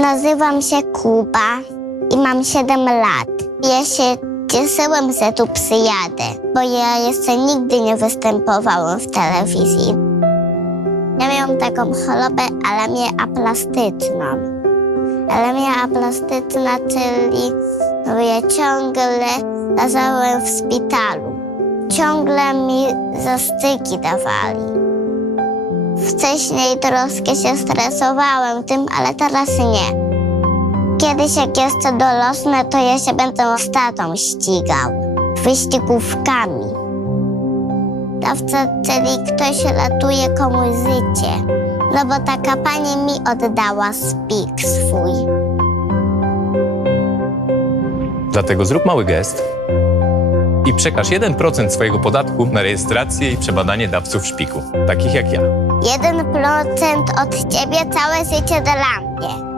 Nazywam się Kuba i mam 7 lat. Ja się cieszyłem, że tu przyjadę, bo ja jeszcze nigdy nie występowałem w telewizji. Ja miałam taką chorobę alemię aplastyczną. Alemia aplastyczna, czyli no, ja ciągle leżałem w szpitalu. Ciągle mi zastyki dawali. Wcześniej troszkę się stresowałem tym, ale teraz nie. Kiedyś jak jeszcze dorosnę, to ja się będę z tatą ścigał. Wyścigówkami. Dawca, czyli ktoś ratuje komuś życie. No bo taka pani mi oddała spik swój. Dlatego zrób mały gest i przekaż 1% swojego podatku na rejestrację i przebadanie dawców szpiku, takich jak ja. Jeden procent od ciebie, całe życie dla mnie.